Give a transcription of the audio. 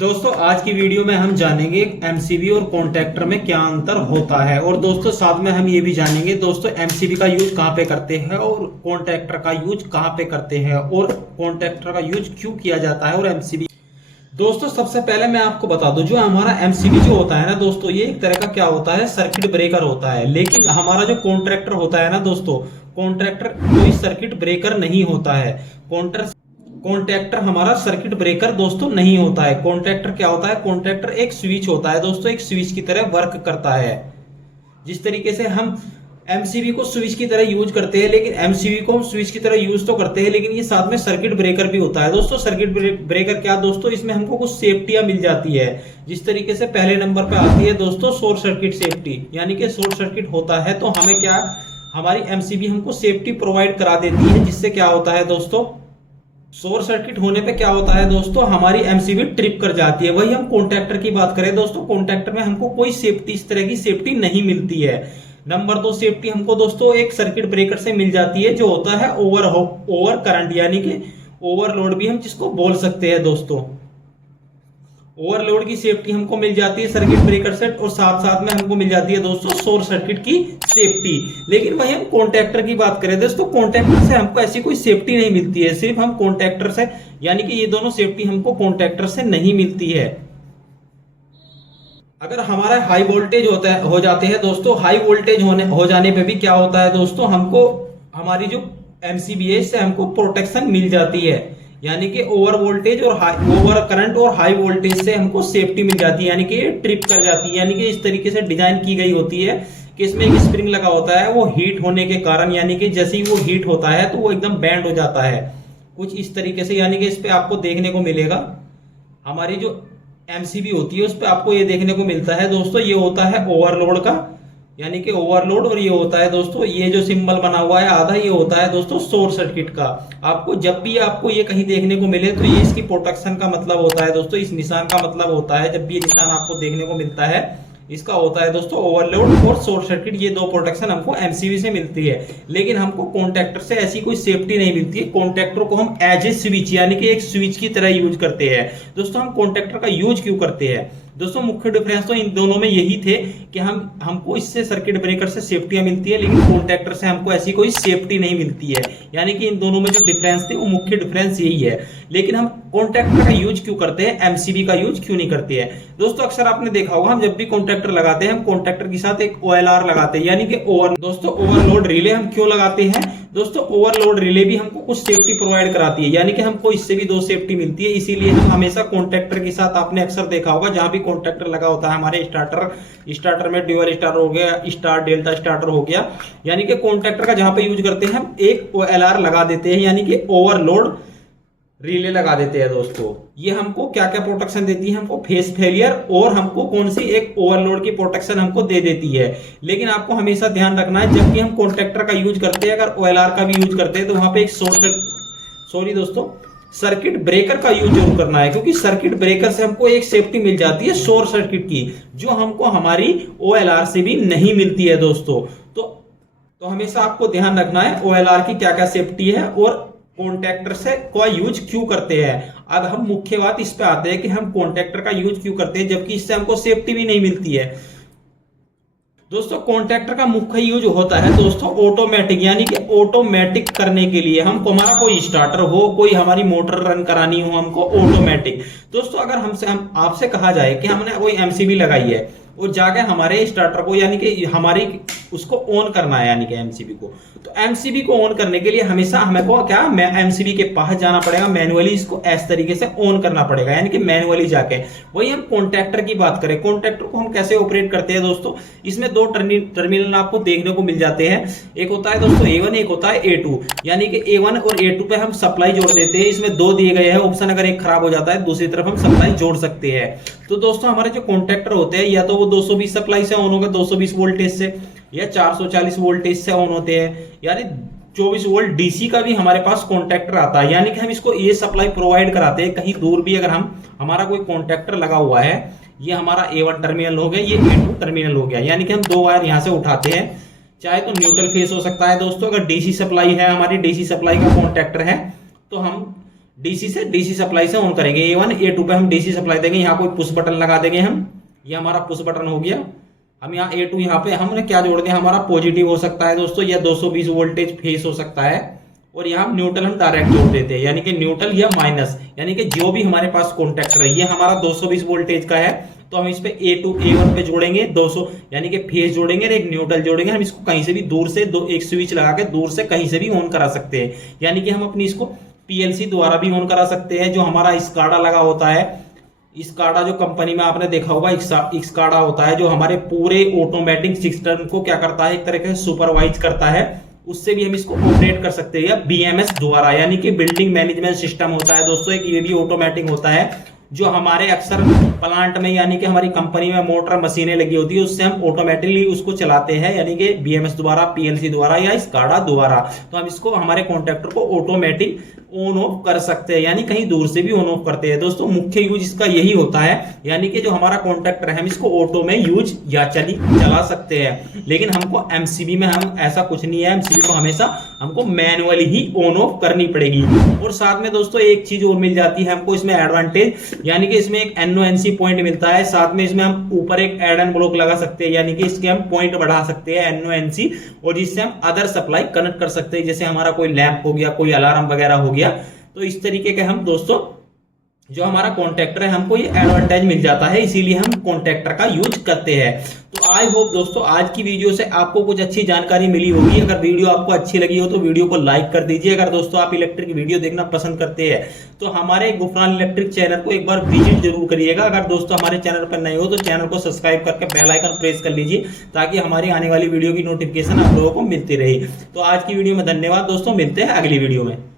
दोस्तों आज की वीडियो में हम जानेंगे एमसीबी और कॉन्ट्रैक्टर में क्या अंतर होता है। और दोस्तों साथ में हम ये भी जानेंगे दोस्तों एमसीबी का यूज कहाँ पे करते हैं और कॉन्ट्रैक्टर का यूज कहाँ पे करते हैं और कॉन्ट्रैक्टर का यूज क्यों किया जाता है और एमसीबी। दोस्तों सबसे पहले मैं आपको बता दूं, जो हमारा एमसीबी जो होता है ना दोस्तों, ये एक तरह का क्या होता है, सर्किट ब्रेकर होता है। लेकिन हमारा जो कॉन्ट्रैक्टर होता है ना दोस्तों, कॉन्ट्रैक्टर कोई सर्किट ब्रेकर नहीं होता है। कॉन्ट्रैक्टर हमारा सर्किट ब्रेकर दोस्तों नहीं होता है। कॉन्ट्रैक्टर क्या होता है, कॉन्ट्रैक्टर एक स्विच होता है दोस्तों, एक स्विच की तरह वर्क करता है। जिस तरीके से हम एमसीबी को स्विच की तरह यूज करते हैं, लेकिन एमसीबी को हम स्विच की तरह यूज तो करते हैं, लेकिन ये साथ में सर्किट ब्रेकर भी होता है दोस्तों। सर्किट ब्रेकर क्या दोस्तों, इसमें हमको कुछ सेफ्टियां मिल जाती है। जिस तरीके से पहले नंबर पे आती है दोस्तों शॉर्ट सर्किट सेफ्टी, यानी कि शॉर्ट सर्किट होता है तो हमें क्या, हमारी एमसीबी हमको सेफ्टी प्रोवाइड करा देती है। जिससे क्या होता है दोस्तों, शॉर्ट सर्किट होने पे क्या होता है दोस्तों, हमारी एमसीबी ट्रिप कर जाती है। वही हम कॉन्ट्रैक्टर की बात करें दोस्तों, कॉन्ट्रैक्टर में हमको कोई सेफ्टी, इस तरह की सेफ्टी नहीं मिलती है। नंबर 2 सेफ्टी हमको दोस्तों एक सर्किट ब्रेकर से मिल जाती है, जो होता है ओवर करंट, यानी कि ओवरलोड भी हम जिसको बोल सकते हैं दोस्तों। ओवरलोड की सेफ्टी हमको मिल जाती है सर्किट ब्रेकर से, और साथ साथ में हमको मिल जाती है दोस्तों शॉर्ट सर्किट की सेफ्टी। लेकिन वही हम कॉन्ट्रैक्टर की बात करें दोस्तों, कॉन्ट्रैक्टर से हमको ऐसी कोई सेफ्टी नहीं मिलती है। सिर्फ हम कॉन्ट्रैक्टर से, यानी कि ये दोनों सेफ्टी हमको कॉन्ट्रैक्टर से नहीं मिलती है। अगर हमारा हाई वोल्टेज होता है, हो जाते हैं दोस्तों, हाई वोल्टेज हो जाने पे भी क्या होता है दोस्तों, हमको हमारी जो एमसीबी है इससे हमको प्रोटेक्शन मिल जाती है। यानी कि ओवर वोल्टेज और ओवर करंट और हाई वोल्टेज से हमको सेफ्टी मिल जाती है, यानी कि ट्रिप कर जाती है। यानी कि इस तरीके से डिजाइन की गई होती है कि इसमें एक स्प्रिंग लगा होता है, वो हीट होने के कारण, यानी कि जैसे ही वो हीट होता है तो वो एकदम बैंड हो जाता है कुछ इस तरीके से। यानी कि इस पे आपको देखने को मिलेगा, हमारी जो एमसीबी होती है उस पे आपको ये देखने को मिलता है दोस्तों, ये होता है ओवरलोड का, यानी कि ओवरलोड, और ये होता है दोस्तों, ये जो सिंबल बना हुआ है आधा, ये होता है दोस्तों शॉर्ट सर्किट का। आपको जब भी आपको ये कहीं देखने को मिले तो ये इसकी प्रोटेक्शन का मतलब होता है दोस्तों। इस निशान का मतलब होता है, जब भी ये निशान आपको देखने को मिलता है, इसका होता है दोस्तों ओवरलोड और शॉर्ट सर्किट। ये दो प्रोटेक्शन हमको एमसीबी से मिलती है, लेकिन हमको कॉन्ट्रैक्टर से ऐसी कोई सेफ्टी नहीं मिलती है। कॉन्ट्रैक्टर को हम एज ए स्विच, यानी कि एक स्विच की तरह यूज करते हैं दोस्तों। हम कॉन्ट्रैक्टर का यूज क्यों करते हैं दोस्तों, मुख्य डिफरेंस तो इन दोनों में यही थे कि हमको इससे सर्किट ब्रेकर से सेफ्टियां मिलती है, लेकिन कॉन्ट्रैक्टर से हमको ऐसी कोई सेफ्टी नहीं मिलती है। यानी कि इन दोनों में जो डिफरेंस थे वो मुख्य डिफरेंस यही है। लेकिन हम कॉन्ट्रैक्टर का यूज क्यों करते हैं, एमसीबी का यूज क्यों नहीं करते हैं दोस्तों। अक्सर आपने देखा होगा, हम जब भी कॉन्ट्रैक्टर लगाते हैं, हम कॉन्ट्रैक्टर के साथ एक ओएलआर लगाते हैं, यानी कि ओवरलोड रिले। हम क्यों लगाते हैं दोस्तों, ओवरलोड रिले भी हमको कुछ सेफ्टी प्रोवाइड कराती है, यानी कि हमको इससे भी दो सेफ्टी मिलती है। इसीलिए हम हमेशा कॉन्ट्रैक्टर के साथ, आपने अक्सर देखा होगा जहां भी कॉन्ट्रैक्टर लगा होता है, हमारे स्टार्टर में ड्यूअल स्टार्टर हो गया, स्टार डेल्टा स्टार्टर हो गया, यानी कि कॉन्ट्रैक्टर का जहां पे यूज करते हैं हम एक ओएलआर लगा देते हैं, यानी कि ओवरलोड रिले लगा देते हैं दोस्तों। ये हमको क्या क्या प्रोटेक्शन देती है, हमको फेस फेलियर और हमको कौन सी एक ओवरलोड की प्रोटेक्शन हमको दे देती है। लेकिन आपको हमेशा ध्यान रखना है, जब भी हम कॉन्ट्रैक्टर का यूज करते हैं, अगर ओएलआर का भी यूज करते हैं, तो वहां पे एक सर्किट ब्रेकर का यूज जरूर करना है, क्योंकि सर्किट ब्रेकर से हमको एक सेफ्टी मिल जाती है शॉर्ट सर्किट की, जो हमको हमारी ओएलआर से भी नहीं मिलती है दोस्तों। तो हमेशा आपको ध्यान रखना है ओएलआर की क्या क्या सेफ्टी है और कॉन्ट्रैक्टर से का यूज क्यों करते हैं। अब हम मुख्य बात इस पे आते हैं कि हम कॉन्ट्रैक्टर का यूज क्यों करते हैं, जबकि इससे हमको सेफ्टी भी नहीं मिलती है दोस्तों। कॉन्ट्रैक्टर का मुख्य यूज होता है दोस्तों ऑटोमेटिक, यानी कि ऑटोमेटिक करने के लिए। हमको हमारा कोई स्टार्टर हो, कोई हमारी मोटर रन करानी हो, हमको ऑटोमेटिक दोस्तों। अगर हम आपसे कहा जाए कि हमने कोई एमसीबी लगाई है और जाके हमारे स्टार्टर को, यानी कि हमारी उसको ऑन करना है, यानी कि एमसीबी को, तो एमसीबी को ऑन करने के लिए हमेशा हमें को क्या, एमसीबी के पास जाना पड़ेगा, मैनुअली इसको इस तरीके से ऑन करना पड़ेगा, यानी कि मैनुअली जाके। वही हम कॉन्ट्रैक्टर की बात करें, कॉन्ट्रैक्टर को हम कैसे ऑपरेट करते हैं दोस्तों, इसमें दो टर्मिनल आपको देखने को मिल जाते हैं। एक होता है दोस्तों A1, एक होता है A2, यानी कि A1 और A2 पे हम सप्लाई जोड़ देते हैं। इसमें दो दिए गए हैं ऑप्शन, अगर एक खराब हो जाता है दूसरी तरफ हम सप्लाई जोड़ सकते हैं। तो दोस्तों हमारे जो कॉन्ट्रैक्टर होते हैं, या तो वो 220 सप्लाई से ऑन होगा, 220 वोल्टेज से, या 440 वोल्टेज से ऑन होते हैं, यानी 24 वोल्ट डीसी का भी हमारे पास कॉन्ट्रैक्टर आता है। यानी कि हम इसको ये सप्लाई प्रोवाइड कराते हैं कहीं दूर भी। अगर हमारा कोई कॉन्ट्रैक्टर लगा हुआ है, ये हमारा A1 टर्मिनल हो गया, ये A2 टर्मिनल हो गया, यानी कि हम दो वायर यहां से उठाते हैं, चाहे तो न्यूट्रल फेस हो सकता है दोस्तों। अगर डीसी सप्लाई है, हमारी डीसी सप्लाई का कॉन्ट्रैक्टर है, तो हम डीसी से डीसी सप्लाई से ऑन करेंगे। A1 A2 पे हम डीसी सप्लाई देंगे, यहाँ कोई पुश बटन लगा देंगे हम, ये हमारा पुश बटन हो गया। हम यहाँ A2 यहाँ पे हमने क्या जोड़ दिया, हमारा पॉजिटिव हो सकता है दोस्तों, या 220 वोल्टेज फेस हो सकता है, और यहाँ न्यूट्रल हम डायरेक्ट जोड़ देते हैं, यानी कि न्यूट्रल या माइनस, यानी कि जो भी हमारे पास कॉन्टेक्टर है, ये हमारा 220 वोल्टेज का है, तो हम इस पे A2 A1 पे जोड़ेंगे 200, यानी कि फेस जोड़ेंगे और एक न्यूट्रल जोड़ेंगे। हम इसको कहीं से भी दूर से एक स्विच लगा के दूर से कहीं से भी ऑन करा सकते हैं, यानी कि हम अपनी इसको पीएलसी द्वारा भी ऑन करा सकते हैं। जो हमारा स्काडा लगा होता है, स्काडा जो कंपनी में आपने देखा होगा स्काडा होता है, जो हमारे पूरे ऑटोमेटिक सिस्टम को क्या करता है, एक तरह से सुपरवाइज करता है, उससे भी हम इसको ऑपरेट कर सकते हैं, या बीएमएस द्वारा, यानी कि बिल्डिंग मैनेजमेंट सिस्टम होता है दोस्तों एक, ये भी ऑटोमेटिक होता है, जो हमारे अक्सर प्लांट में यानी कि हमारी कंपनी में मोटर मशीनें लगी होती है, उससे हम ऑटोमेटिकली उसको चलाते हैं, यानी कि बीएमएस द्वारा, पीएलसी द्वारा या स्काडा द्वारा। तो हम इसको हमारे कॉन्ट्रैक्टर को ऑटोमेटिक ऑन ऑफ कर सकते हैं, यानी कहीं दूर से भी ऑन ऑफ करते हैं दोस्तों। मुख्य यूज इसका यही होता है, यानी कि जो हमारा कॉन्ट्रैक्टर है हम इसको ऑटो में यूज या चला सकते हैं, लेकिन हमको एमसीबी में हम ऐसा कुछ नहीं है, एमसीबी को हमेशा हमको मैनुअली ही ऑन ऑफ करनी पड़ेगी। और साथ में दोस्तों एक चीज और मिल जाती है हमको इसमें एडवांटेज, यानी कि इसमें एक NONC पॉइंट मिलता है, साथ में इसमें हम ऊपर एक एड एंड ब्लॉक लगा सकते हैं, यानी कि इसके हम पॉइंट बढ़ा सकते हैं NONC, और जिससे हम अदर सप्लाई कनेक्ट कर सकते हैं, जैसे हमारा कोई लैंप हो गया, कोई अलार्म वगैरह हो गया। तो इस तरीके के हम दोस्तों जो हमारा कॉन्ट्रैक्टर है हमको ये एडवांटेज मिल जाता है, इसीलिए हम कॉन्ट्रैक्टर का यूज करते हैं। तो आई होप दोस्तों आज की वीडियो से आपको कुछ अच्छी जानकारी मिली होगी। अगर वीडियो आपको अच्छी लगी हो तो वीडियो को लाइक कर दीजिए। अगर दोस्तों आप इलेक्ट्रिक वीडियो देखना पसंद करते हैं तो हमारे गुफरान इलेक्ट्रिक चैनल को एक बार विजिट जरूर करिएगा। अगर दोस्तों हमारे चैनल पर नए हो तो चैनल को सब्सक्राइब करके बेल आइकन प्रेस कर लीजिए, ताकि हमारी आने वाली वीडियो की नोटिफिकेशन आप लोगों को मिलती रहे। तो आज की वीडियो में धन्यवाद दोस्तों, मिलते हैं अगली वीडियो में।